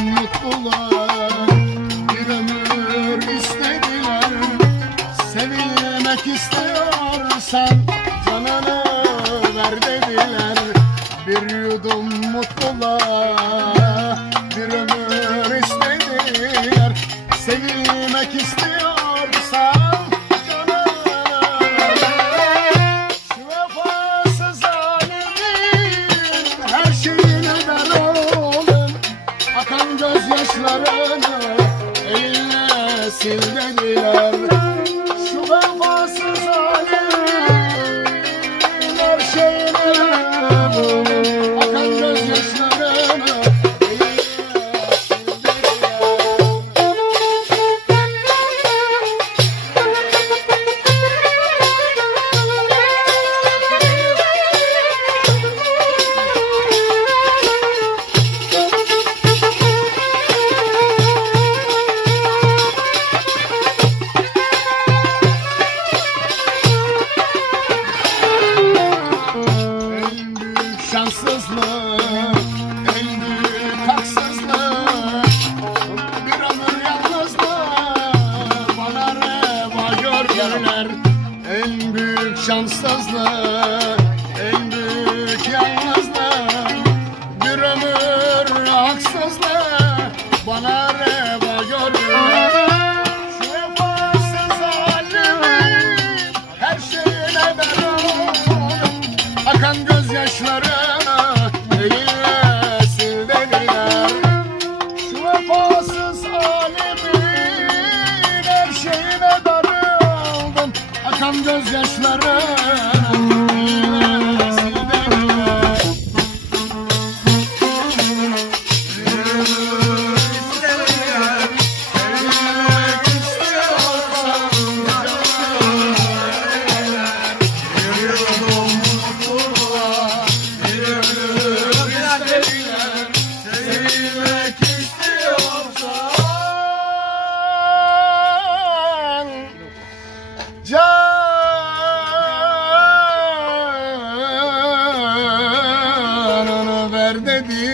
mutluluğa Bir ömür istediler. Sevilmek istiyorsan Canını ver dediler. Bir yudum mutluluğa Bir ömür istediler. Sevilmek istiyorsan gözyaşlarını eline sil dediler görürler En büyük şanssızlık, en büyük yalnızlık. Bir ömür haksızlık bana reva görürler Şu vefasız zalimin her şeyine ben Akan gözyaşlarını Akan gözyaşlarını Canını ver dedi